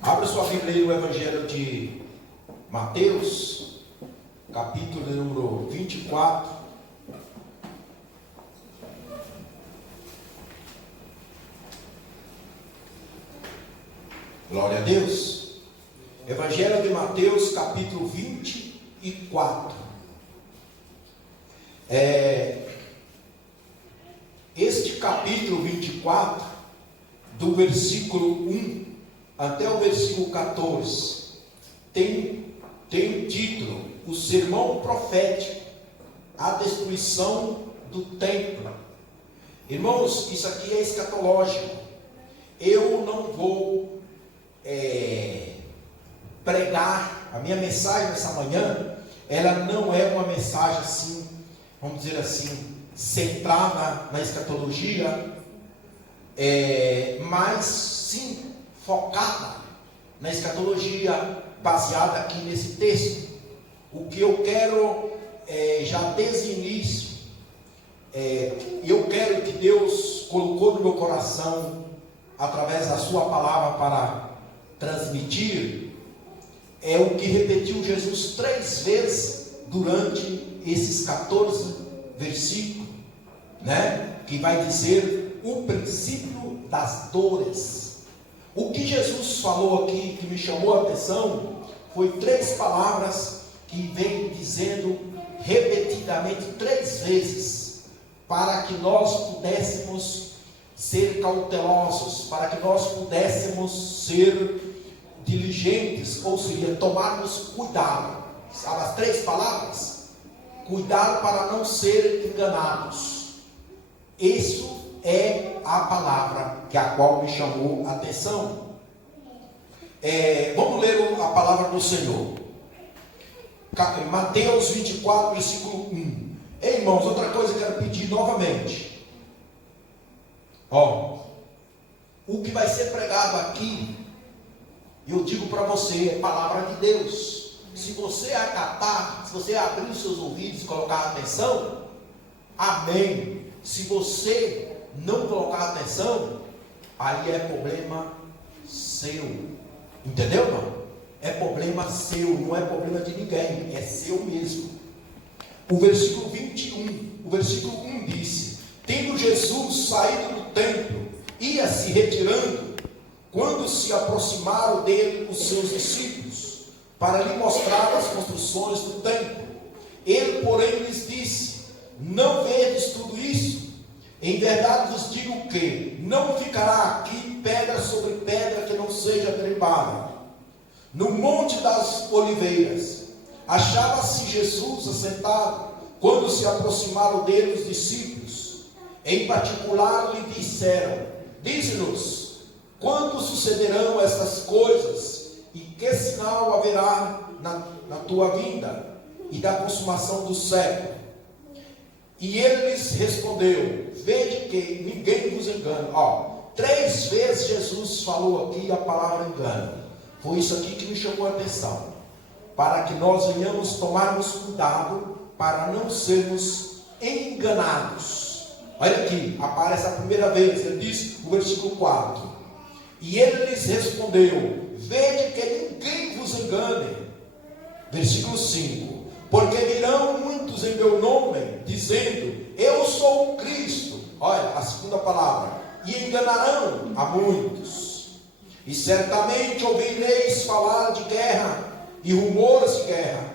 Abra sua Bíblia aí no Evangelho de Mateus, capítulo número 24. Glória a Deus. Evangelho de Mateus, capítulo 24. Este capítulo 24, do versículo 1 até o versículo 14, tem o título: o sermão profético, a destruição do templo. Irmãos, isso aqui é escatológico. Eu não vou pregar, a minha mensagem nessa manhã, ela não é uma mensagem assim, vamos dizer assim, centrada na escatologia, mas sim focada na escatologia, baseada aqui nesse texto. O que eu quero, já desde o início, eu quero que Deus colocou no meu coração, através da sua palavra para transmitir, é o que repetiu Jesus 3 vezes durante esses 14 versículos, que vai dizer o princípio das dores. O que Jesus falou aqui, que me chamou a atenção, foi 3 palavras que vem dizendo repetidamente 3 vezes, para que nós pudéssemos ser cautelosos, para que nós pudéssemos ser diligentes, ou seja, tomarmos cuidado. Sabe as 3 palavras? Cuidado para não ser enganados. Isso é a palavra que a qual me chamou a atenção. Vamos ler a palavra do Senhor. Mateus 24, versículo 1. Irmãos, outra coisa que eu quero pedir novamente. O que vai ser pregado aqui, eu digo para você, é palavra de Deus. Se você acatar, se você abrir os seus ouvidos e colocar atenção, amém. Se você não colocar atenção, aí é problema seu. Entendeu, irmão? É problema seu, não é problema de ninguém, é seu mesmo. O versículo 21, o versículo 1 disse: tendo Jesus saído do templo, ia se retirando, quando se aproximaram dele os seus discípulos, para lhe mostrar as construções do templo. Ele, porém, lhes disse: não vedes tudo isso? Em verdade vos digo que não ficará aqui pedra sobre pedra que não seja derribada. No monte das oliveiras achava-se Jesus assentado, quando se aproximaram dele os discípulos. Em particular lhe disseram: dize-nos, quando sucederão estas coisas, e que sinal haverá na tua vinda e da consumação do século? E ele lhes respondeu: vede que ninguém vos engana. 3 vezes Jesus falou aqui a palavra engano. Foi isso aqui que me chamou a atenção, para que nós venhamos tomarmos cuidado para não sermos enganados. Olha aqui, aparece a primeira vez, ele diz o versículo 4: e ele lhes respondeu: vede que ninguém vos engane. Versículo 5: porque virão muitos em meu nome, dizendo: eu sou o Cristo. Olha, a segunda palavra: e enganarão a muitos. E certamente ouvireis falar de guerra e rumores de guerra.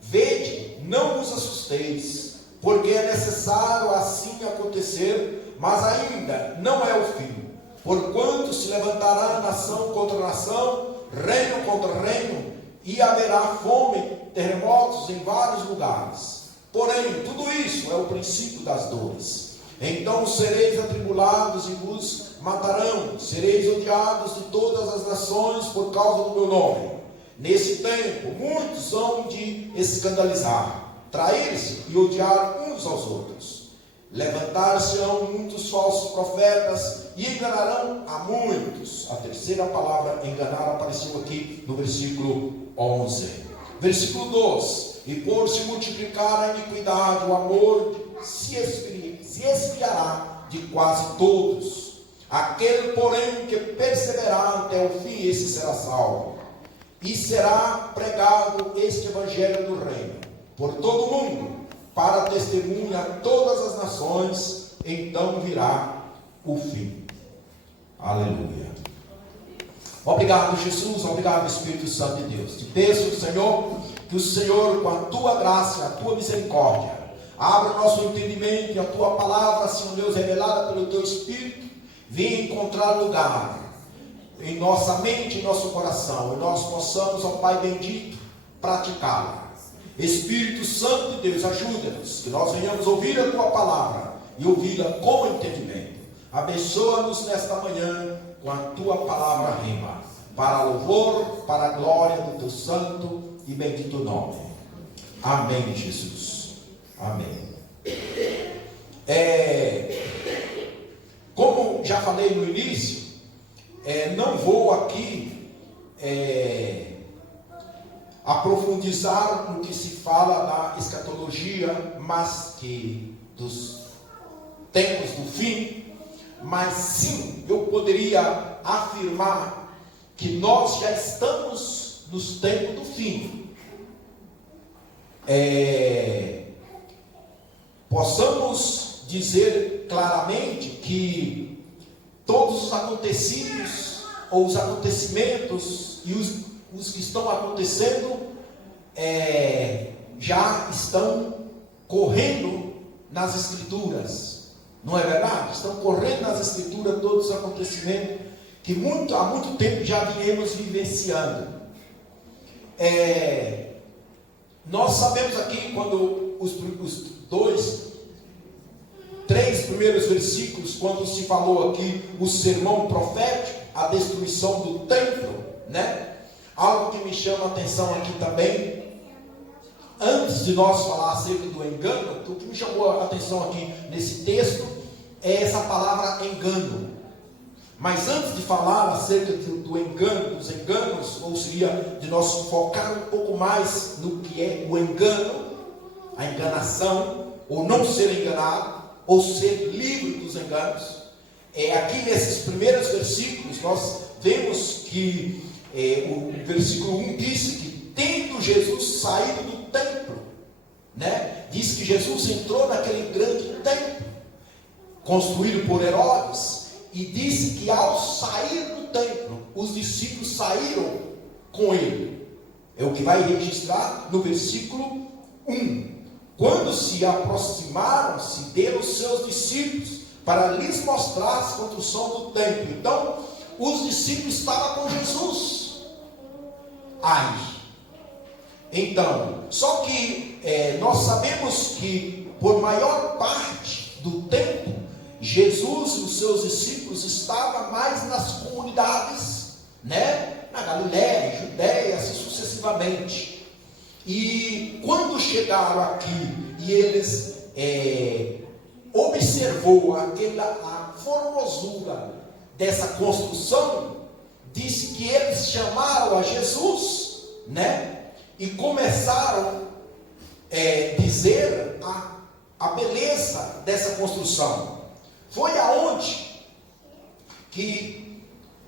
Vede, não vos assusteis, porque é necessário assim acontecer, mas ainda não é o fim. Porquanto se levantará nação contra nação, reino contra reino, e haverá fome, terremotos em vários lugares. Porém, tudo isso é o princípio das dores. Então sereis atribulados e vos matarão, sereis odiados de todas as nações por causa do meu nome. Nesse tempo, muitos hão de escandalizar, trair-se e odiar uns aos outros. Levantar-se-ão muitos falsos profetas e enganarão a muitos. A terceira palavra, enganar, apareceu aqui no versículo 11. Versículo 12: e por se multiplicar a iniquidade, o amor se esfriará de quase todos. Aquele, porém, que perseverar até o fim, esse será salvo. E será pregado este evangelho do reino por todo o mundo, para testemunha a todas as nações, então virá o fim. Aleluia. Obrigado, Jesus, obrigado, Espírito Santo de Deus. Te peço, Senhor, que o Senhor, com a tua graça e a tua misericórdia, abra o nosso entendimento e a tua palavra, Senhor Deus, revelada pelo teu Espírito, venha encontrar lugar em nossa mente, em nosso coração, e nós possamos, ó Pai bendito, praticá-la. Espírito Santo de Deus, ajuda-nos, que nós venhamos ouvir a tua palavra e ouvi-la com entendimento. Abençoa-nos nesta manhã com a tua palavra rema, para louvor, para a glória do teu santo e bendito nome. Amém, Jesus. Amém. Como já falei no início, não vou aqui aprofundizar no que se fala da escatologia, mas que dos tempos do fim, mas sim, eu poderia afirmar que nós já estamos nos tempos do fim. Possamos dizer claramente que todos os acontecidos, ou os acontecimentos, e os que estão acontecendo, já estão correndo nas Escrituras. Não é verdade? Estão correndo nas Escrituras todos os acontecimentos que há muito tempo já viemos vivenciando. Nós sabemos aqui, quando os 3 primeiros versículos, quando se falou aqui o sermão profético, a destruição do templo, né? Algo que me chama a atenção aqui também, antes de nós falar acerca do engano, o que me chamou a atenção aqui nesse texto é essa palavra engano. Mas antes de falar acerca do engano, dos enganos, ou seria de nós focar um pouco mais no que é o engano, a enganação, ou não ser enganado, ou ser livre dos enganos, aqui nesses primeiros versículos nós vemos que o versículo 1 diz que tendo Jesus saído do templo, né? Diz que Jesus entrou naquele grande templo construído por Herodes, e disse que ao sair do templo, os discípulos saíram com ele. É o que vai registrar no versículo 1. Quando se aproximaram-se dele os seus discípulos, para lhes mostrar a construção do templo. Então, os discípulos estavam com Jesus. Então, só que nós sabemos que por maior parte do tempo, Jesus e os seus discípulos estavam mais nas comunidades, né? Na Galiléia, Judéia, assim sucessivamente. E quando chegaram aqui e eles observou a formosura dessa construção, disse que eles chamaram a Jesus, né? E começaram a dizer a beleza dessa construção. Foi aonde que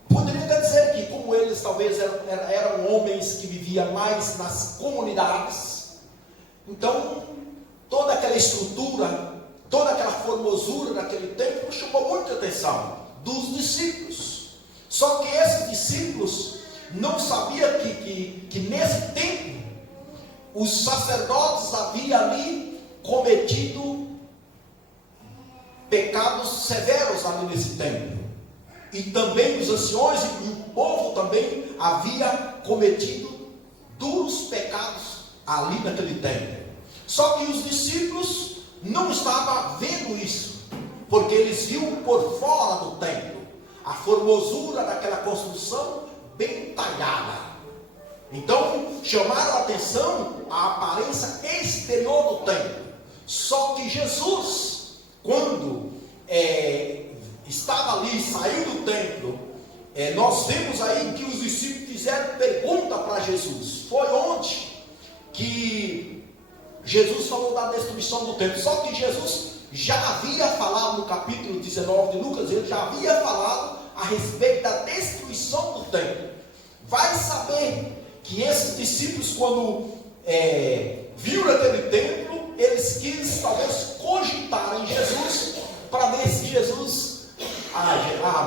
poderia dizer que, como eles talvez eram homens que viviam mais nas comunidades, então toda aquela estrutura, toda aquela formosura daquele templo chamou muita atenção dos discípulos. Só que esses discípulos não sabiam que nesse tempo os sacerdotes haviam ali cometido pecados severos ali nesse templo, e também os anciões e o povo também havia cometido duros pecados ali naquele templo. Só que os discípulos não estavam vendo isso, porque eles viam por fora do templo a formosura daquela construção bem talhada. Então chamaram a atenção a aparência exterior do templo. Só que Jesus, quando estava ali, saiu do templo, nós vemos aí que os discípulos fizeram pergunta para Jesus. Foi onde que Jesus falou da destruição do templo. Só que Jesus já havia falado no capítulo 19 de Lucas, ele já havia falado respeito da destruição do templo. Vai saber que esses discípulos, quando viram aquele templo, eles quis talvez cogitar em Jesus, para ver se Jesus,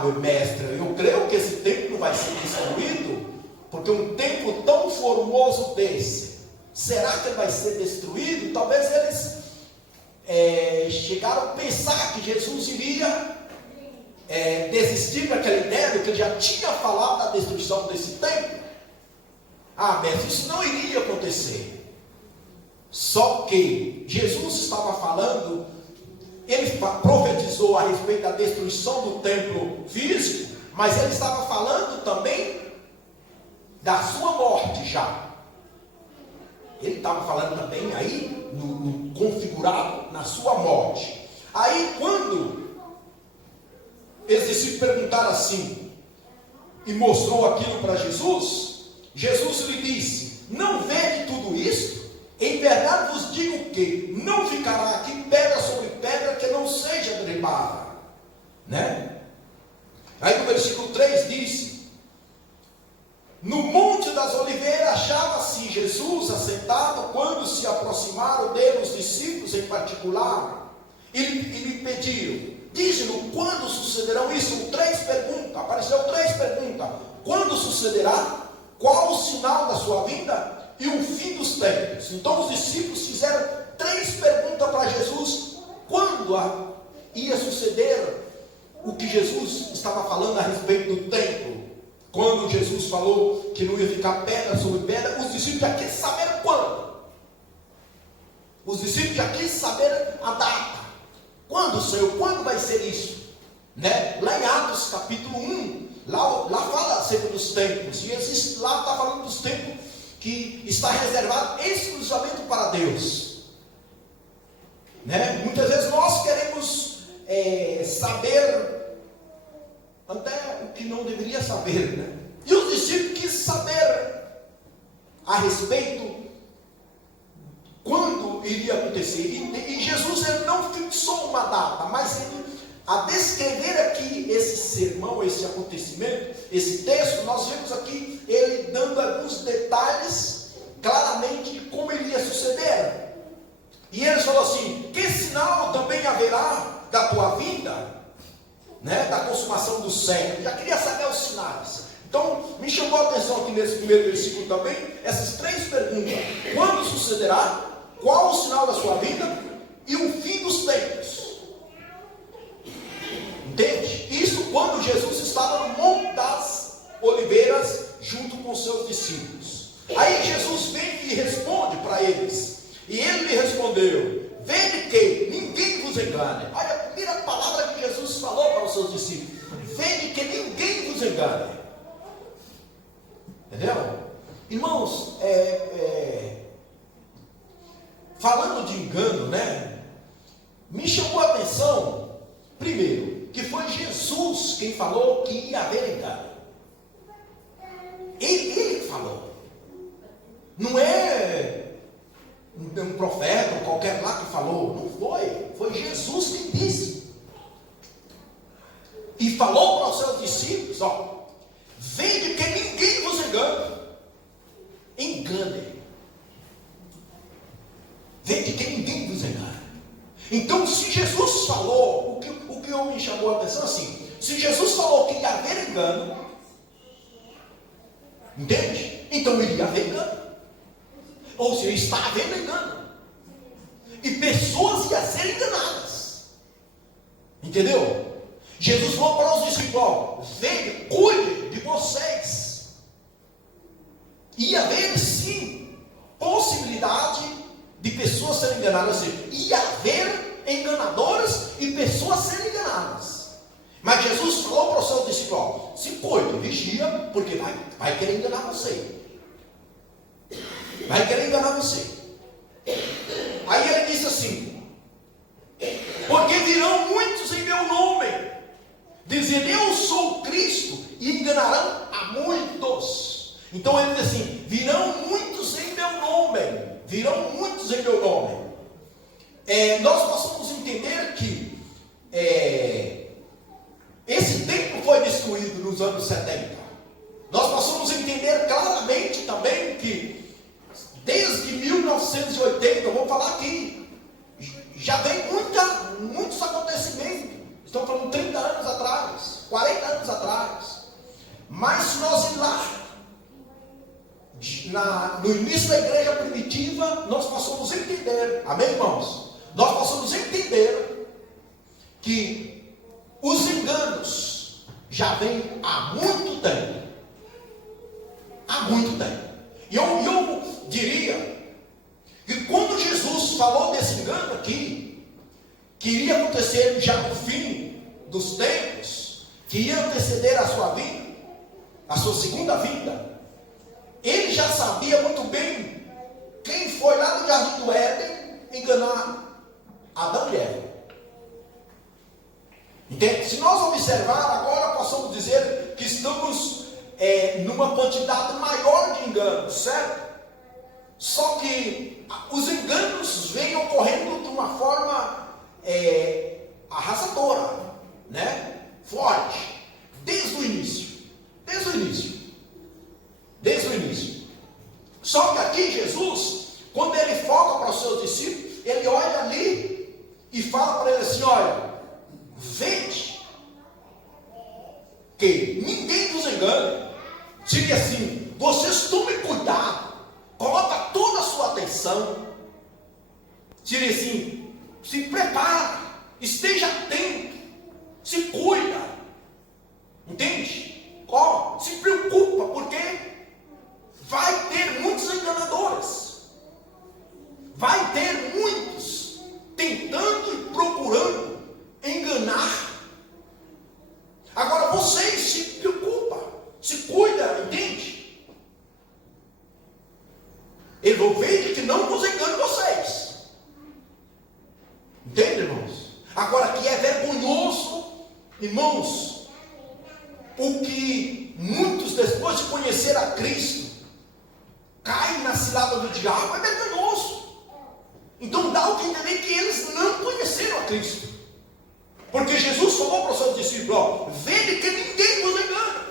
meu mestre, eu creio que esse templo vai ser destruído, porque um templo tão formoso desse, será que ele vai ser destruído? Talvez eles chegaram a pensar que Jesus iria desistir daquela ideia, que ele já tinha falado da destruição desse templo. Mestre, isso não iria acontecer. Só que Jesus estava falando, ele profetizou a respeito da destruição do templo físico, mas ele estava falando também da sua morte já. Ele estava falando também aí, no configurado, na sua morte. Aí quando eles discípulos perguntaram assim, e mostrou aquilo para Jesus, Jesus lhe disse: não vede tudo isso? Em verdade vos digo que não ficará aqui pedra sobre pedra que não seja derribada. Né? Aí no versículo 3 diz: no Monte das Oliveiras achava-se Jesus assentado, quando se aproximaram dele os discípulos em particular, e lhe pediram: diz-nos quando sucederão isso? Apareceu três perguntas. Quando sucederá? Qual o sinal da sua vinda? E o fim dos tempos. Então os discípulos fizeram 3 perguntas para Jesus: quando ia suceder o que Jesus estava falando a respeito do templo? Quando Jesus falou que não ia ficar pedra sobre pedra, os discípulos já queriam saber quando. Os discípulos já queriam saber a data. Quando, Senhor? Quando vai ser isso? Né? Lá em Atos capítulo 1, lá fala acerca dos templos. E existe, lá está falando dos templos que está reservado exclusivamente para Deus. Né? Muitas vezes nós queremos saber até o que não deveria saber, né? E os discípulos quis saber a respeito quando iria acontecer. E Jesus ele não fixou uma data, mas ele, a descrever aqui esse sermão, esse acontecimento, esse texto, nós vemos aqui ele dando alguns detalhes claramente de como iria suceder. E ele falou assim: que sinal também haverá da tua vinda? Né, da consumação do século. Já queria saber os sinais. Então me chamou a atenção aqui nesse primeiro versículo também essas 3 perguntas: quando sucederá? Qual o sinal da sua vinda? E o fim dos tempos. Entende? Isso quando Jesus estava no Monte das Oliveiras junto com seus discípulos. Aí Jesus vem e responde para eles, e ele lhe respondeu: vede que ninguém vos engane. Olha a primeira palavra que Jesus falou para os seus discípulos: vede que ninguém vos engane. Entendeu? Irmãos, falando de engano, né? Me chamou a atenção, primeiro, que foi Jesus quem falou que ia haver engano. Ele falou. Não é um profeta ou qualquer lá que falou. Não foi. Foi Jesus quem disse. E falou para os seus discípulos: vede que ninguém vos engane. Engane. Vede que ninguém vos engane. Então, se Jesus falou, o que me chamou a atenção assim: se Jesus falou que ia haver engano, entende? Então iria haver engano. Ou seja, está havendo engano. E pessoas iam ser enganadas. Entendeu? Jesus falou para os discípulos: venha, cuide de vocês. Ia haver sim possibilidade de pessoas serem enganadas. Ou seja, ia haver enganadores e pessoas serem enganadas. Mas Jesus falou para os seus discípulos: se cuide, vigia, porque vai querer enganar você. Vai querer enganar você. Aí ele disse assim: porque virão muitos em meu nome, dizendo eu sou o Cristo, e enganarão a muitos. Então ele diz assim: virão muitos em meu nome. Virão muitos em meu nome. Nós possamos entender que esse templo foi destruído nos anos 70. Nós passamos a entender claramente também que desde 1980, vamos falar aqui, já vem muitos acontecimentos. Estamos falando 30 anos atrás, 40 anos atrás. Mas se nós ir lá, no início da igreja primitiva, nós passamos a entender, amém, irmãos? Nós passamos a entender que os enganos já vêm há muito tempo. Há muito tempo. E eu diria que quando Jesus falou desse engano aqui, que iria acontecer já no fim dos tempos, que ia anteceder a sua vinda, a sua segunda vinda, ele já sabia muito bem quem foi lá no Jardim do Éden enganar Adão e Eva. Entende? Se nós observar agora, possamos dizer que estamos numa quantidade maior de enganos, certo? Só que os enganos vêm ocorrendo de uma forma arrasadora, né? Forte, desde o início. Só que aqui Jesus, quando ele foca para os seus discípulos, ele olha ali e fala para ele assim: olha, vede que ninguém vos engane. Diga assim: vocês tomem cuidado, coloca toda a sua atenção. Diga assim: se prepara, esteja atento, se cuida, entende? Se preocupa, porque vai ter muitos enganadores, vai ter muitos tentando e procurando enganar. Agora vocês se preocupam, se cuida, entende? Ele não veio que não vos engane vocês. Entende, irmãos? Agora que é vergonhoso, irmãos, o que muitos depois de conhecer a Cristo caem na cilada do diabo, é vergonhoso. Então dá o que entender que eles não conheceram a Cristo. Porque Jesus falou para os seus discípulos: vede que ninguém vos engana.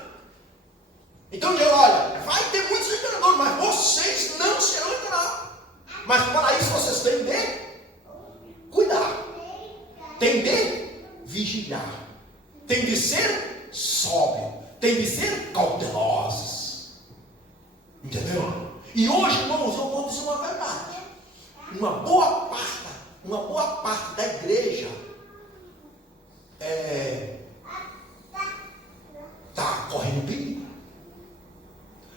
Então ele olha, vai ter muitos enganadores, mas vocês não serão enganados. Mas para isso vocês têm de cuidar, têm de vigiar, têm de ser sóbrio, têm de ser cautelosos. Entendeu? E hoje, irmãos, eu vou dizer uma verdade. Uma boa parte da igreja está correndo perigo.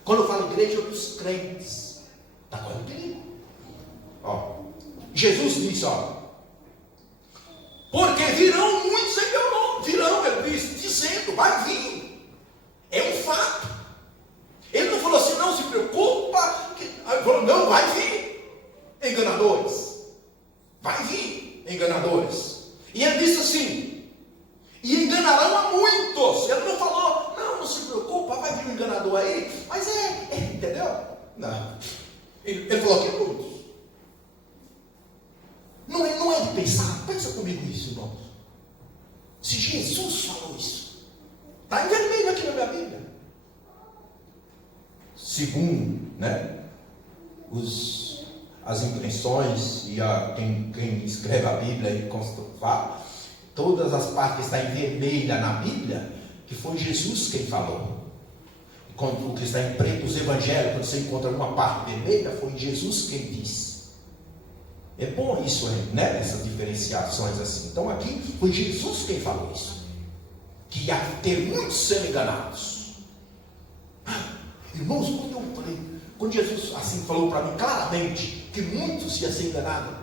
Quando eu falo igreja, eu dos crentes, está correndo perigo. Jesus disse: porque virão muitos em meu nome. Virão, ele disse, dizendo, vai vir. É um fato. Ele não falou assim: não se preocupa. Ele falou: não, vai vir enganadores. Vai vir enganadores. E ele disse assim: e enganarão a muitos. Ele não falou: não se preocupa, vai vir um enganador aí. Mas entendeu? Não. Ele falou que muitos. Não é de pensar. Pensa comigo isso, irmãos. Se Jesus falou isso, está em vermelho aqui na minha Bíblia. Segundo, as impressões e quem escreve a Bíblia e fala, todas as partes que estão em vermelha na Bíblia, que foi Jesus quem falou. O que está em preto, os evangelhos, quando você encontra uma parte vermelha, foi Jesus quem disse. É bom isso, né? Essas diferenciações assim. Então aqui foi Jesus quem falou isso, que ia ter muitos sendo enganados. Irmãos, quando Jesus assim falou para mim claramente que muitos iam ser enganados,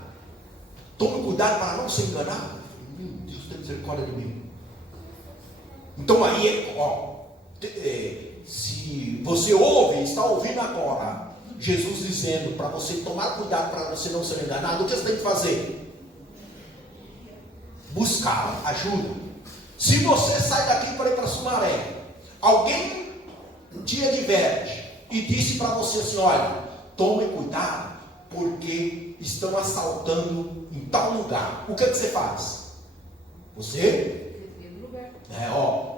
tome cuidado para não ser enganado. Meu Deus, tem misericórdia de mim. Então aí, se você ouve, está ouvindo agora Jesus dizendo para você tomar cuidado para você não ser enganado, o que você tem que fazer? Buscar ajuda. Se você sai daqui para ir para Sumaré, alguém te adverte e disse para você assim: olha, tome cuidado, porque estão assaltando em tal lugar. O que você faz? Você?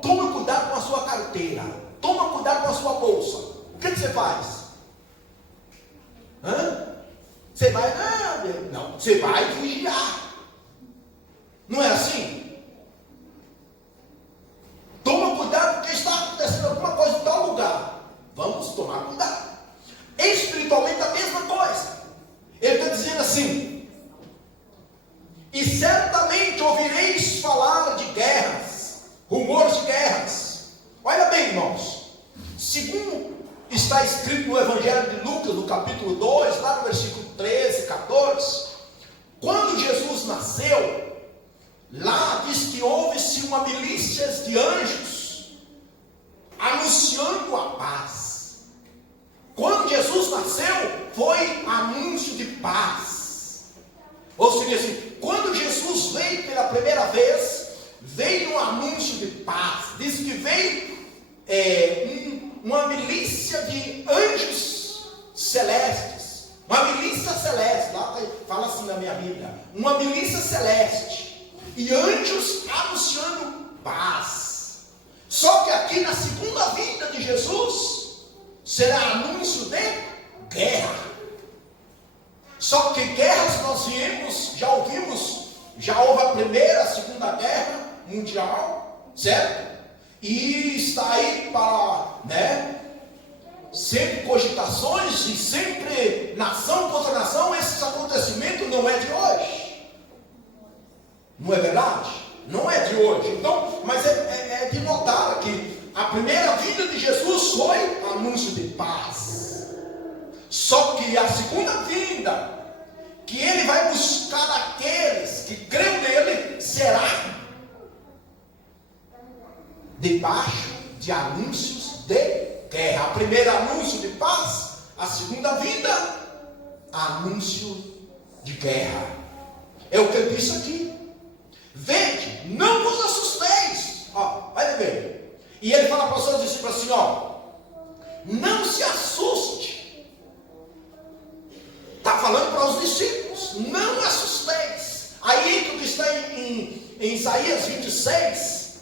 Tome cuidado cuidado com a sua carteira, toma cuidado com a sua bolsa, o que você faz? Você vai, não, você vai vigiar. Não é assim? Toma cuidado porque está acontecendo alguma coisa em tal lugar. Vamos tomar cuidado. Espiritualmente a mesma coisa. Ele está dizendo assim: e certamente ouvireis falar de guerras, rumores de guerras. Olha bem, irmãos, segundo está escrito no Evangelho de Lucas, no capítulo 2, lá no versículo 13, 14, quando Jesus nasceu, lá diz que houve-se uma milícia de anjos anunciando a paz. Quando Jesus nasceu, foi anúncio de paz. Ou seja, assim, quando Jesus veio pela primeira vez, veio um anúncio de paz. Diz que veio uma milícia de anjos celestes. Uma milícia celeste, lá fala assim na minha Bíblia, uma milícia celeste. E anjos anunciando paz. Só que aqui na segunda vinda de Jesus, será anúncio de guerra. Só que guerras nós vimos, já ouvimos, já houve a primeira, a segunda guerra mundial, certo? E está aí para, sempre cogitações e sempre nação contra nação. Esse acontecimento não é de hoje, não é verdade? Não é de hoje. Então, mas é de notar que a primeira vinda de Jesus foi anúncio de paz. Só que a segunda vinda, que ele vai buscar aqueles que creem nele, será debaixo de anúncios de guerra. A primeira anúncio de paz, a segunda vinda, anúncio de guerra. É o que ele disse aqui. Vede, não vos assusteis. Olha bem. E ele fala para os seus discípulos assim, não se assuste. Está falando para os discípulos, não assusteis. Aí entra o que está em Isaías 26,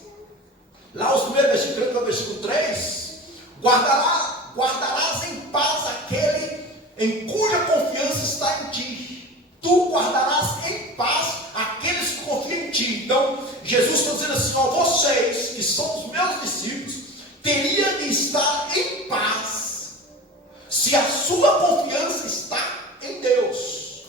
lá os primeiros versículos, que é o versículo 3, guardarás em paz aquele em cuja confiança está em ti. Tu guardarás em paz aqueles que confiam em ti. Então, Jesus está dizendo assim, vocês que são os meus discípulos, teriam de estar em paz, se a sua confiança está em Deus.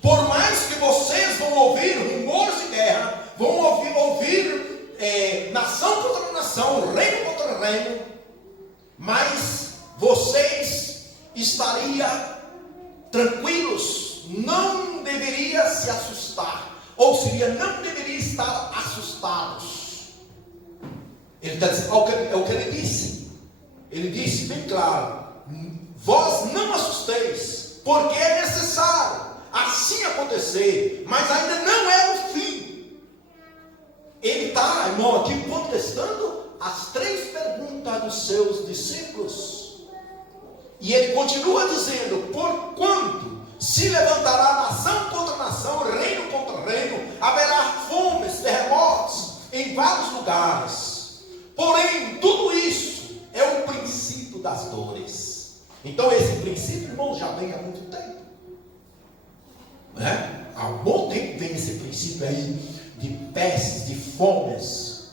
Por mais que vocês vão ouvir rumores de guerra, vão ouvir nação contra nação, reino contra reino, mas vocês estariam tranquilos, não deveria se assustar, ou seria, não deveria estar assustados. Ele está dizendo, é o que ele disse. Ele disse bem claro, vós não assusteis, porque é necessário assim acontecer, mas ainda não é o fim. Ele está, irmão, aqui contestando as 3 perguntas dos seus discípulos. E ele continua dizendo, porquanto se levantará nação contra nação, reino contra reino, haverá fomes, terremotos em vários lugares. Porém, tudo isso é o princípio das dores. Então esse princípio, irmãos, já vem há muito tempo. Há um bom tempo vem esse princípio aí de pestes, de fomes,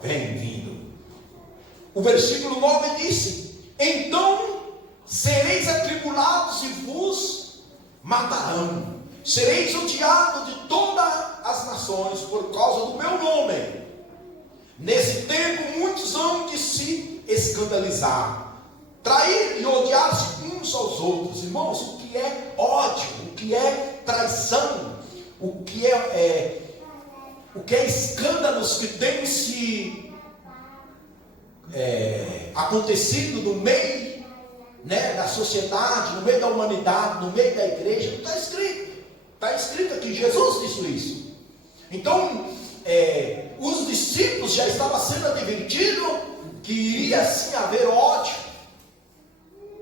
vem vindo. O versículo 9 disse, então sereis atribulados e vos matarão, sereis odiados de todas as nações por causa do meu nome. Nesse tempo muitos hão de se escandalizar, trair e odiar-se uns aos outros. Irmãos, o que é ódio, o que é traição, o que é escândalos que tem se acontecido no meio da sociedade, no meio da humanidade, no meio da igreja, não está escrito. Está escrito aqui, Jesus disse isso. Então, os discípulos já estavam sendo advertidos que iria sim haver ódio.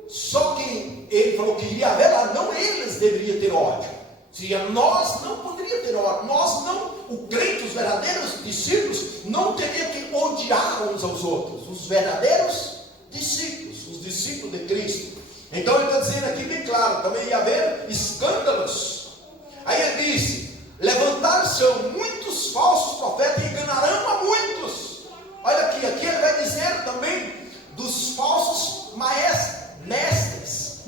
Só que ele falou que iria haver lá, não eles deveriam ter ódio, Seria, nós não poderíamos ter ódio, nós não, o crente, os verdadeiros discípulos, não teriam que odiar uns aos outros, os verdadeiros discípulos, os discípulos de Cristo. Então ele está dizendo aqui bem claro, também ia haver escândalos. Aí ele disse, levantar-se-ão muitos falsos profetas e enganarão a muitos. Olha aqui ele vai dizer também dos falsos mestres,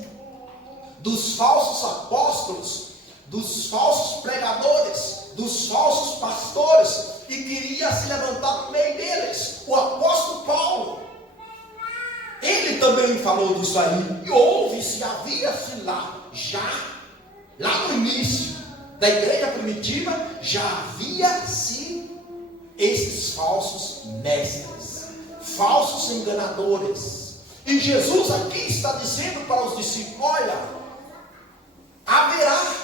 dos falsos apóstolos, dos falsos pregadores, dos falsos pastores, e queria se levantar no meio deles, o apóstolo Paulo. Ele também falou disso aí, e houve-se, havia-se lá no início da igreja primitiva, já havia-se esses falsos mestres, falsos enganadores. E Jesus aqui está dizendo para os discípulos, olha, haverá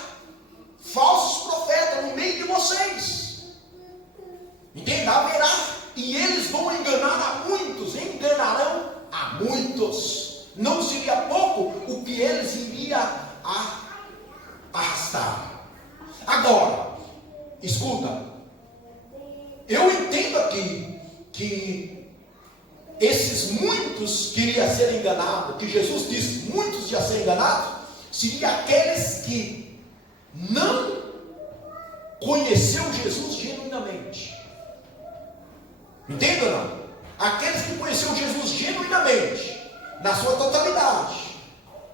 falsos profetas no meio de vocês. Entenda? Haverá. E eles vão enganar a muitos. Enganarão a muitos. Não seria pouco o que eles iriam arrastar. Agora, escuta. Eu entendo aqui que esses muitos que iriam ser enganados, que Jesus disse, muitos iam ser enganados, seriam aqueles que não conheceu Jesus genuinamente. Entende ou não? Aqueles que conheceu Jesus genuinamente, na sua totalidade,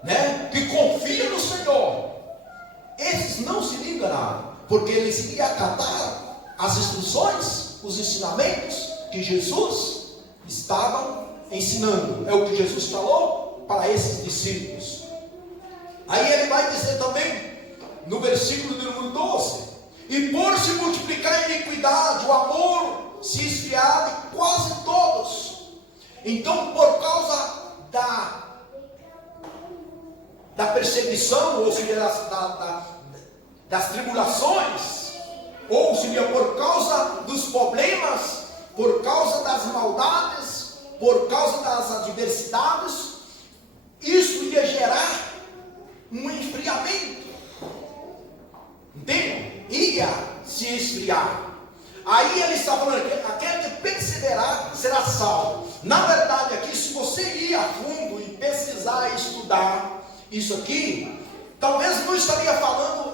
né? Que confiam no Senhor, esses não se enganaram, porque eles iriam acatar as instruções, os ensinamentos que Jesus estava ensinando. É o que Jesus falou para esses discípulos. Aí ele vai dizer também no versículo de número 12: e por se multiplicar a iniquidade, o amor se esfriar de quase todos. Então, por causa da perseguição, ou seja, das tribulações, ou seja, por causa dos problemas, por causa das maldades, por causa das adversidades, isso ia gerar um esfriamento. Entende? Ia se esfriar. Aí ele está falando que aquele que perseverar será salvo. Na verdade aqui, se você ir a fundo e pesquisar e estudar isso aqui, talvez não estaria falando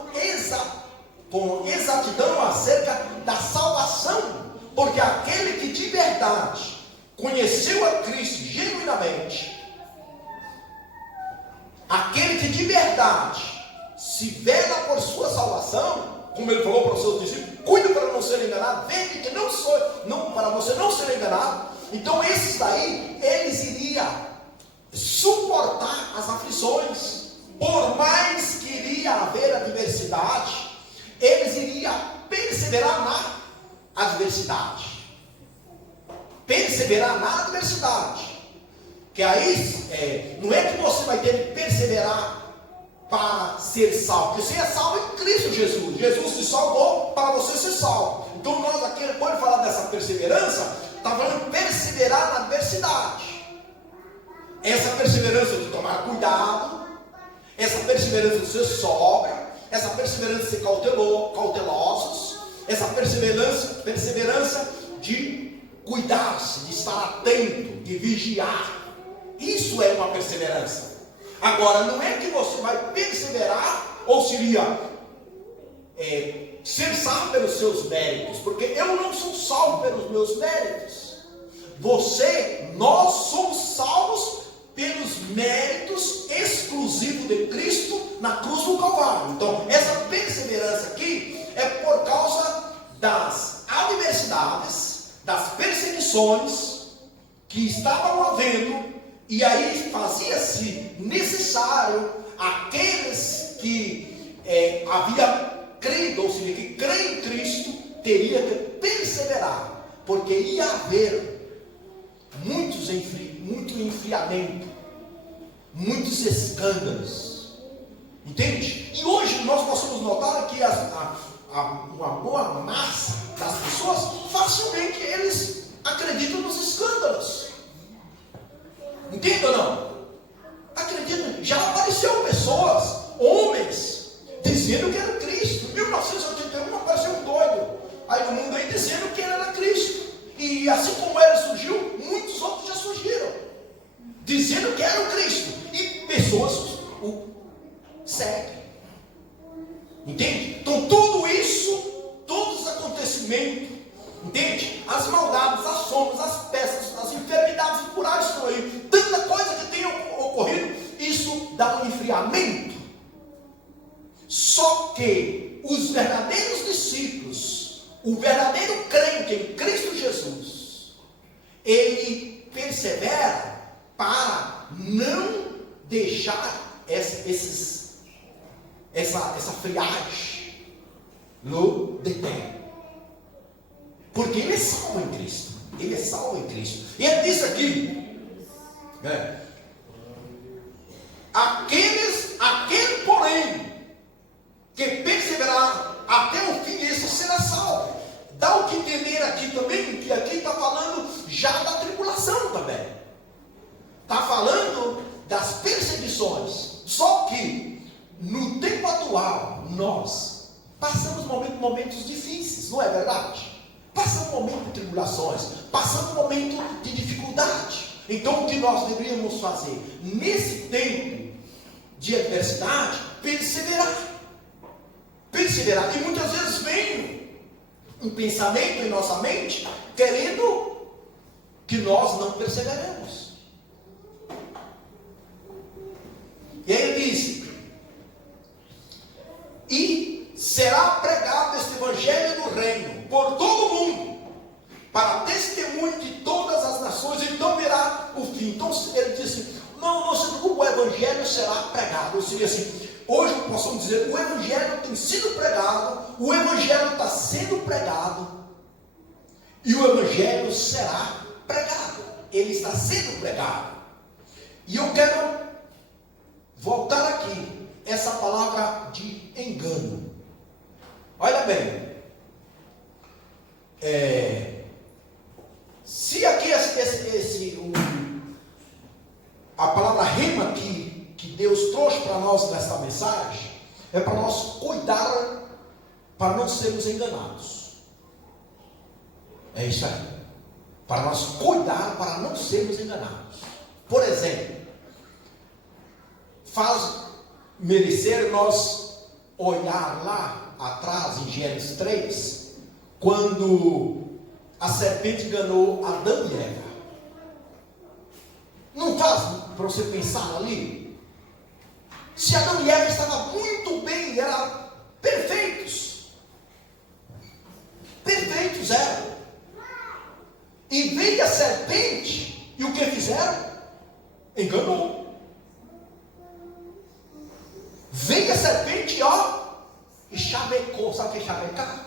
com exatidão acerca da salvação, porque aquele que de verdade conheceu a Cristo genuinamente, aquele que de verdade se vela por sua salvação, como ele falou para os seus discípulos, cuide para não ser enganado, vede que não para você não ser enganado. Então esses daí, eles iriam suportar as aflições, por mais que iria haver adversidade, eles iriam perseverar na adversidade. Perseverar na adversidade. Que aí, não é que você vai ter que perseverar para ser salvo, porque você é salvo em Cristo Jesus. Jesus te salvou para você ser salvo. Então nós aqui, quando falar dessa perseverança, está falando perseverar na adversidade. Essa perseverança de tomar cuidado, essa perseverança de ser sóbria, essa perseverança de ser cautelosos, essa perseverança de cuidar-se, de estar atento, de vigiar. Isso é uma perseverança. Agora, não é que você vai perseverar, ou seria ser salvo pelos seus méritos, porque eu não sou salvo pelos meus méritos. Nós somos salvos pelos méritos exclusivos de Cristo na cruz do Calvário. Então, essa perseverança aqui é por causa das adversidades, das perseguições que estavam havendo. E aí fazia-se necessário aqueles que haviam crido, ou seja, que creem em Cristo, teria que perseverar, porque ia haver muito enfriamento, muitos escândalos. Entende? E hoje nós possamos notar que uma boa massa das pessoas, facilmente eles acreditam nos escândalos. Entende ou não? Acredita? Já apareceu pessoas, homens, dizendo que eram Cristo. fomes, as pestes, as enfermidades rurais estão aí, tanta coisa que tem ocorrido, isso dá um enfriamento. Só que os verdadeiros discípulos, o verdadeiro crente em Cristo Jesus, ele persevera para não deixar essa friagem no deterro. Porque ele é salvo em Cristo. Ele é salvo em Cristo. E ele diz aqui, aquele porém, que perseverar até o fim, esse será salvo. Dá o que entender aqui também, que aqui está falando já da tribulação também. Está falando das perseguições. Só que, no tempo atual, nós passamos momentos difíceis, não é verdade? Passamos momentos de tribulações, passamos momentos de dificuldade. Então, o que nós deveríamos fazer nesse tempo de adversidade? Perseverar. E muitas vezes vem um pensamento em nossa mente querendo que nós não perseveremos. E aí ele diz: e será pregado este evangelho do reino por todo o mundo, para testemunho de todas as nações, então verá o fim. Então ele disse: não se preocupe, o evangelho será pregado. Ou seja, assim, hoje possamos dizer, o evangelho tem sido pregado, o evangelho está sendo pregado, e o evangelho será pregado. Ele está sendo pregado. E eu quero voltar aqui, essa palavra de engano. Olha bem, se aqui a palavra rema que Deus trouxe para nós nesta mensagem, é para nós cuidar, para não sermos enganados. É isso aí. Para nós cuidar, para não sermos enganados. Por exemplo, faz merecer nós olhar lá atrás, em Gênesis 3, quando a serpente enganou Adão e Eva. Não faz para você pensar ali? Se Adão e Eva estavam muito bem, eram perfeitos. Perfeitos eram. E veio a serpente, e o que fizeram? Enganou. Veio a serpente, e chavecou. Sabe o que é chavecar?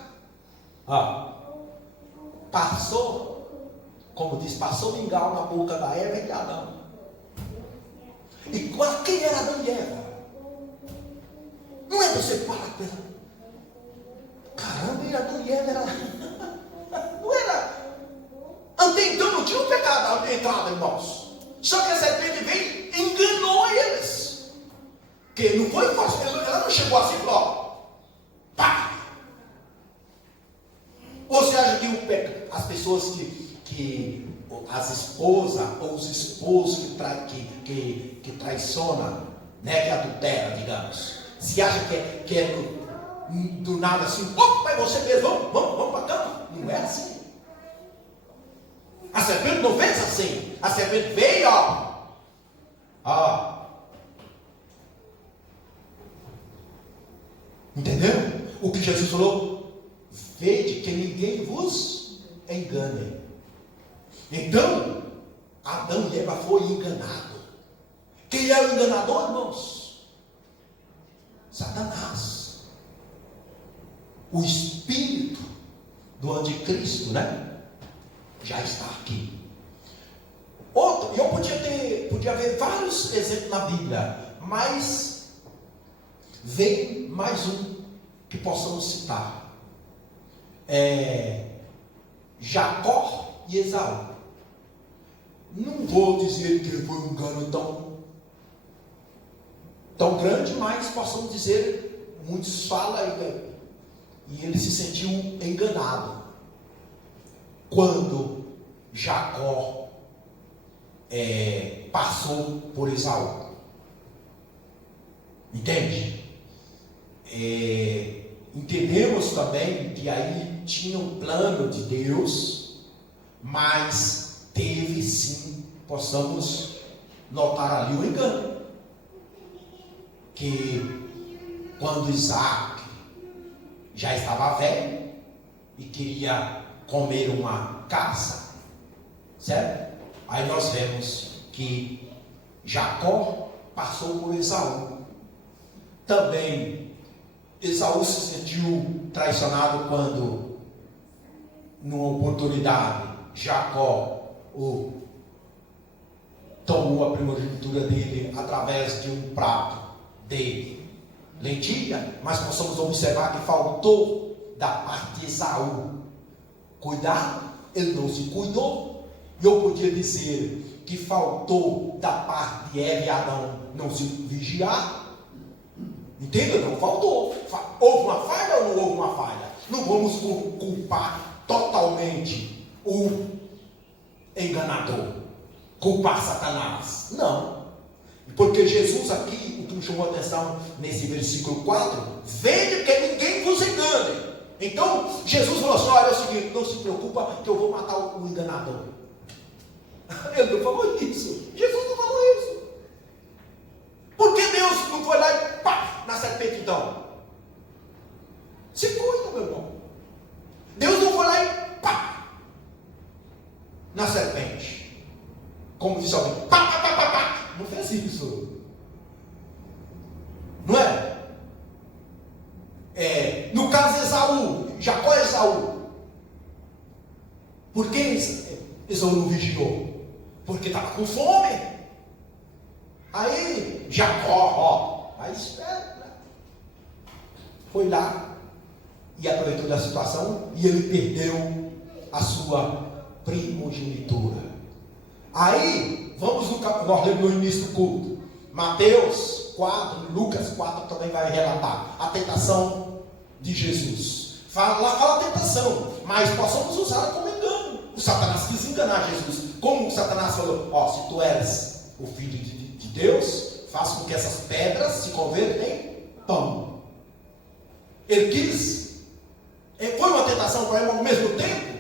Passou, como diz, passou mingau na boca da Eva e de Adão. E quem era Adão e Eva? Não é você parar e pensar, caramba, e Adão e Eva era... não era... Até então não tinha um pecado entrado em nós. Só que a serpente veio e enganou eles. Que não foi fácil, ela não chegou assim e falou, pá! Ou você acha que as pessoas que as esposas ou os esposos que traicionam, né, que adultera, digamos, se acha que é do nada assim, vai você mesmo, vamos para a cama? Não é assim. A serpente não fez assim. A serpente veio, entendeu? O que Jesus falou? Vede que ninguém vos engane. Então, Adão e Eva foram enganados. Quem é o enganador, irmãos? Satanás. O espírito do anticristo, né? Já está aqui. Outro, eu podia ver vários exemplos na Bíblia, mas vem mais um que possamos citar. Jacó e Esaú. Não vou dizer que foi um engano tão grande, mas possamos dizer, muitos falam e ele se sentiu enganado quando Jacó passou por Esaú. Entende? Entendemos também que aí tinha um plano de Deus Mas teve sim, possamos notar ali o engano. Que quando Isaac já estava velho e queria comer uma caça, certo? Aí nós vemos que Jacó passou por Esaú. Também Esaú se sentiu traicionado quando, numa oportunidade, Jacó tomou a primogenitura dele através de um prato de lentilha, mas possamos observar que faltou da parte de Esaú cuidado, ele não se cuidou. E eu podia dizer que faltou da parte de Eva e Adão não se vigiar. Entenda? Não faltou. Houve uma falha ou não houve uma falha? Não vamos culpar totalmente o enganador, culpar Satanás. Não. Porque Jesus aqui, o que me chamou a atenção nesse versículo 4, vede que ninguém vos engane. Então, Jesus falou assim: olha, é o seguinte, não se preocupa que eu vou matar o enganador. Ele não falou isso. Jesus não falou isso. Por que Deus não foi lá e pá, na serpente então? Se cuida, meu irmão. Deus não foi lá e pá, na serpente. Como disse alguém, pá, pá, pá, pá, pá. Não fez isso. Não é? No caso de Esaú, Jacó e Esaú. Por que Esaú não vigiou? Porque estava com fome. Aí Jacó, aí espera, né? Foi lá e aproveitou da situação e ele perdeu a sua primogenitura. Aí, nós lemos no início do culto, Mateus 4, Lucas 4 também vai relatar a tentação de Jesus. Lá fala a tentação, mas possamos usá-la como engano. O Satanás quis enganar Jesus. Como o Satanás falou: se tu eres o filho de Deus, faça com que essas pedras se convertam em pão. Ele quis, foi uma tentação para ele ao mesmo tempo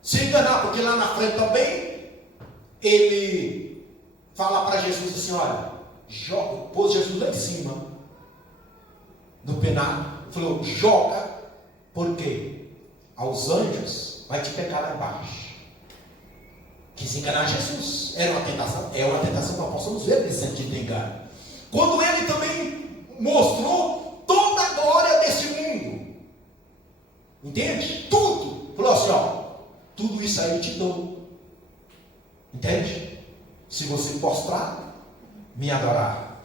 se enganar, porque lá na frente também ele fala para Jesus assim: olha, pôs Jesus lá em cima do penáculo, falou: joga, porque aos anjos vai te pegar lá embaixo. Quis enganar Jesus. Era uma tentação? É uma tentação, nós possamos ver nesse sentido de engano. Quando ele também mostrou toda a glória desse mundo, entende? Tudo. Falou assim: tudo isso aí eu te dou. Entende? Se você prostrar, me adorar.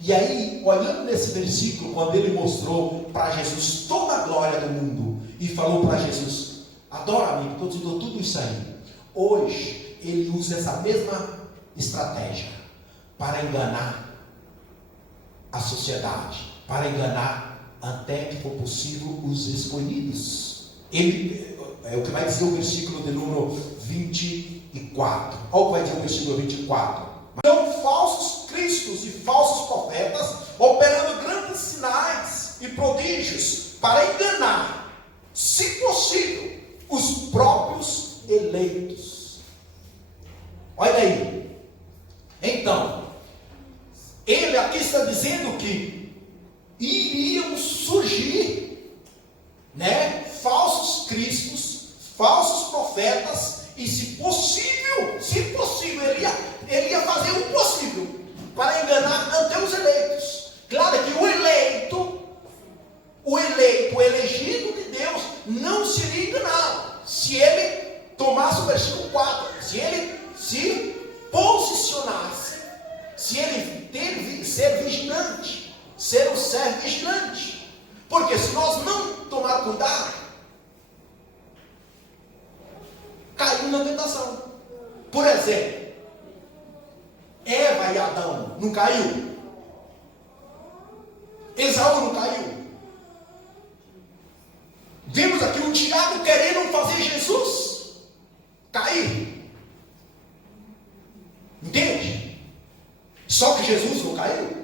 E aí, olhando nesse versículo, quando ele mostrou para Jesus toda a glória do mundo e falou para Jesus: adora-me, porque eu te dou tudo isso aí. Hoje, ele usa essa mesma estratégia para enganar a sociedade, para enganar até que for possível os escolhidos. Ele, é o que vai dizer o versículo de número 24. Olha o que vai dizer o versículo 24. Então, falsos cristos e falsos profetas, operando grandes sinais e prodígios para enganar, se possível, os próprios eleitos. Olha aí. Então, ele aqui está dizendo que iriam surgir, né, falsos cristos, falsos profetas, e se possível, ele ia fazer o possível para enganar até os eleitos. Claro que o elegido de Deus não seria enganado se ele tomasse o versículo 4, se ele se posicionasse, se ele teve ser vigilante, ser um servo vigilante. Porque se nós não tomar cuidado, caiu na tentação. Por exemplo, Eva e Adão não caiu? Esaú não caiu? Vemos aqui o diabo querendo fazer Jesus cair. Entende? Só que Jesus não caiu.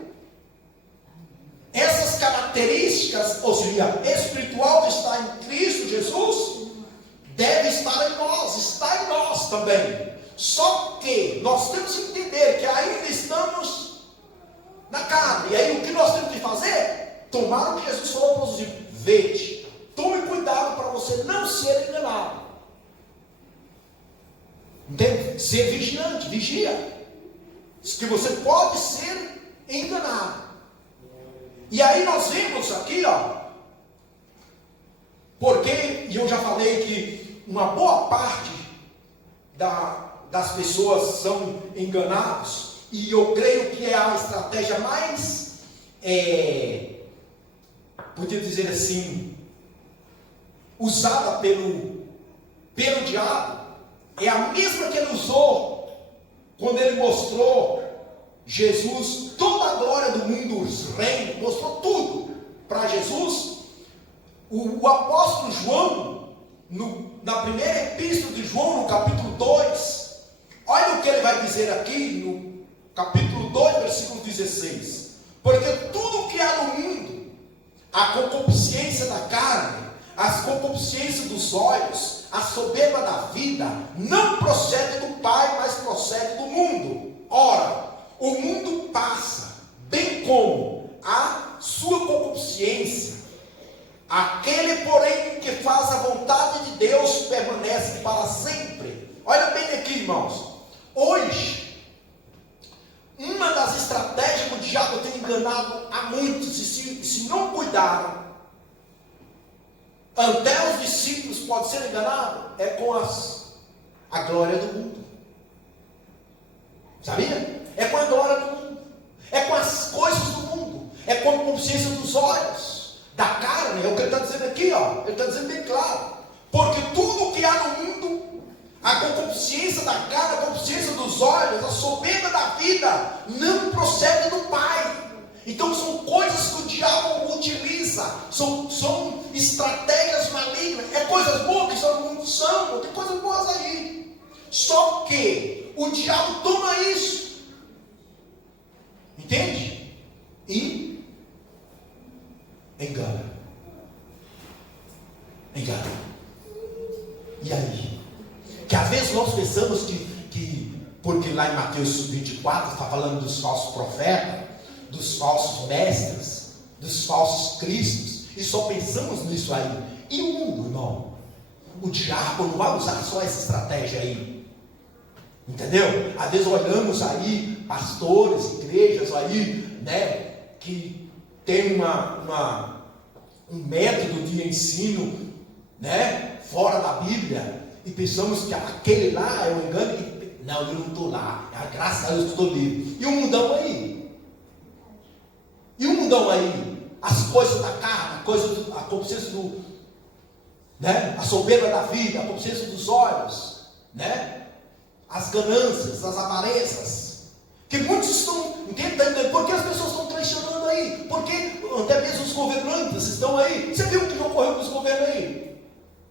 Essas características, ou seja, espiritual que está em Cristo Jesus, deve estar em nós, está também. Só que nós temos que entender que ainda estamos na carne. E aí o que nós temos que fazer? Tomar o que Jesus falou para os discípulos: vede, tome cuidado para você não ser enganado. Entende? Ser vigilante, vigia. Que você pode ser enganado. E aí nós vemos aqui, porque, e eu já falei que uma boa parte das pessoas são enganadas, e eu creio que é a estratégia mais, podia dizer assim, usada pelo diabo, é a mesma que ele usou quando ele mostrou Jesus, toda a glória do mundo, os reinos, mostrou tudo para Jesus. O apóstolo João, na primeira epístola de João, no capítulo 2, olha o que ele vai dizer aqui, no capítulo 2, versículo 16: porque tudo que há no mundo, a concupiscência da carne, as concupiscências dos olhos, a soberba da vida, não procede do Pai, mas procede do mundo. Ora, o mundo passa, bem como a sua concupiscência. Aquele, porém, que faz a vontade de Deus permanece para sempre. Olha bem aqui, irmãos. Hoje, uma das estratégias que o diabo tem enganado a muitos, e se não cuidaram, até os discípulos podem ser enganados, é com a glória do mundo. Sabia? É com a glória do mundo, é com as coisas do mundo, é com a consciência dos olhos, da carne. É o que ele está dizendo aqui, ele está dizendo bem claro: porque tudo que há no mundo, a concupiscência da carne, a concupiscência dos olhos, a soberba da vida, não procede do Pai. Então são coisas que o diabo utiliza, são estratégias malignas. É coisas boas que são no mundo, tem coisas boas aí. Só que o diabo toma isso, entende? E engana. E aí? Que às vezes nós pensamos que porque lá em Mateus 24 está falando dos falsos profetas, dos falsos mestres, dos falsos cristos, e só pensamos nisso aí. E o mundo, irmão? O diabo não vai usar só essa estratégia aí, entendeu? Às vezes olhamos aí pastores, igrejas aí, né, que tem um método de ensino, né, fora da Bíblia, e pensamos que aquele lá é um engano. Não, eu não estou lá, graças a Deus que estou livre. E o mundão aí? As coisas da carne, a consciência né? A soberba da vida, a consciência dos olhos, né? As ganâncias, as avarezas, que muitos estão entendendo. Por que as pessoas estão traicionando aí? Porque até mesmo os governantes estão aí. Você viu o que ocorreu com os governos aí?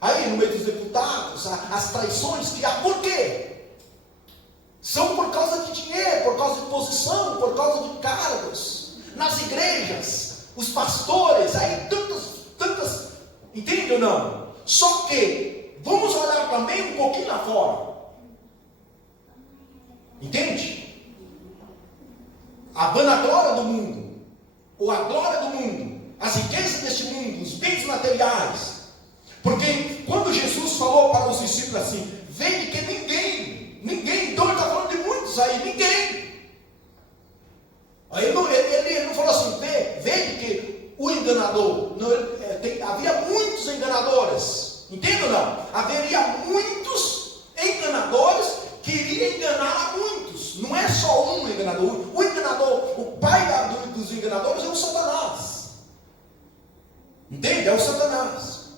Aí no meio dos deputados, as traições que há. Por quê? São por causa de dinheiro, por causa de posição, por causa de cargos. Nas igrejas, os pastores, aí tantas, entende ou não? Só que, vamos olhar também um pouquinho lá fora, entende? A vanaglória do mundo, ou a glória do mundo, as riquezas deste mundo, os bens materiais. Porque quando Jesus falou para os discípulos assim: vede que ninguém, então ele está falando de muitos aí, ninguém. Aí ele não falou assim: vede que o enganador, não, havia muitos enganadores, entende ou não? Haveria muitos enganadores que iriam enganar a muitos, não é só um enganador. O enganador, o pai dos enganadores é o Satanás, entende? É o Satanás,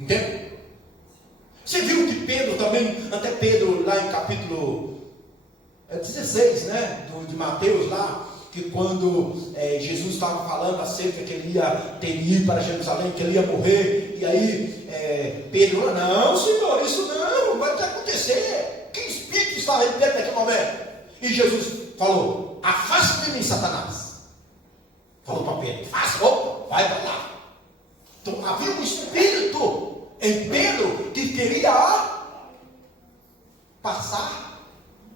entende? Você viu que Pedro também, até Pedro lá em capítulo 16, né, de Mateus lá, que quando Jesus estava falando acerca que ele ia ter que ir para Jerusalém, que ele ia morrer, e aí Pedro falou: não, Senhor, isso não vai acontecer. Que espírito estava aí dentro naquele momento? E Jesus falou: afasta de mim, Satanás. Falou para Pedro: vai para lá. Então havia um espírito em Pedro que queria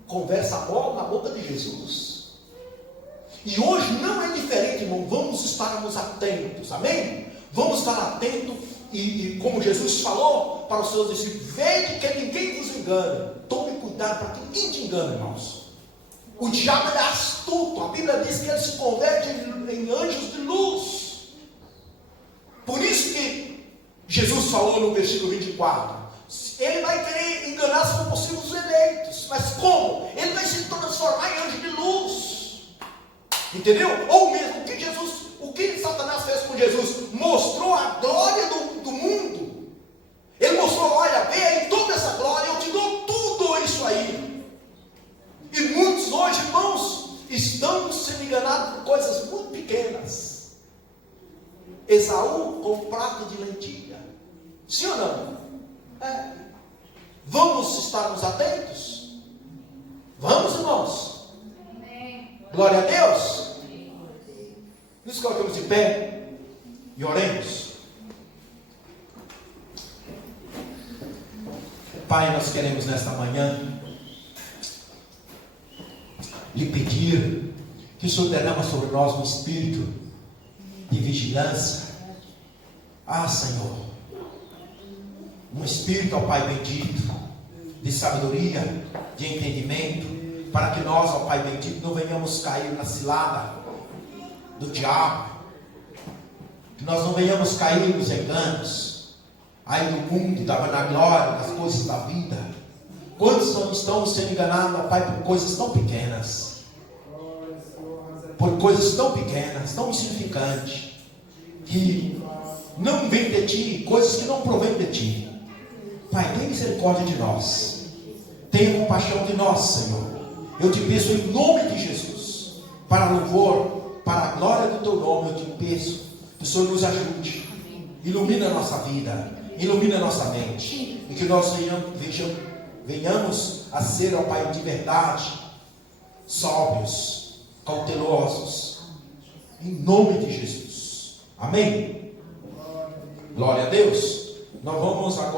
conversa mole na boca de Jesus. E hoje não é diferente, irmão. Vamos estarmos atentos, amém? Vamos estar atentos e como Jesus falou para os seus discípulos, vede que ninguém vos engane. Tome cuidado para que ninguém te engane, irmãos. O diabo é astuto. A Bíblia diz que ele se converte em anjos de luz. Por isso que Jesus falou no versículo 24, ele vai querer enganar, se for possível, os eleitos. Mas como? Ele vai se transformar em anjo de luz. Entendeu? Ou mesmo, o que Satanás fez com Jesus? Mostrou a glória do mundo. Ele mostrou, olha, vê aí toda essa glória, eu te dou tudo isso aí. E muitos hoje, irmãos, estamos sendo enganados por coisas muito pequenas. Esaú com um prato de lentilha. Sim ou não? Vamos estarmos atentos? Vamos, irmãos? Amém. Glória a Deus. Nos colocamos de pé e oremos. Pai, nós queremos nesta manhã lhe pedir que o Senhor derrama sobre nós um espírito de vigilância. Senhor, um espírito, ó Pai bendito, de sabedoria, de entendimento, para que nós, ó Pai bendito, não venhamos cair na cilada do diabo, que nós não venhamos cair nos enganos aí do mundo, da vanaglória, das coisas da vida. Quantos não estão sendo enganados, ó Pai, por coisas tão pequenas, por coisas tão pequenas, tão insignificantes, que não vêm de Ti, coisas que não provêm de Ti. Pai, tenha misericórdia de nós, tenha compaixão de nós, Senhor. Eu te peço em nome de Jesus, para louvor, para a glória do Teu nome, eu te peço que o Senhor nos ajude, ilumina a nossa vida, ilumina a nossa mente, e que nós venhamos a ser, ó Pai, de verdade, sóbrios, cautelosos, em nome de Jesus. Amém? Glória a Deus. Nós vamos agora.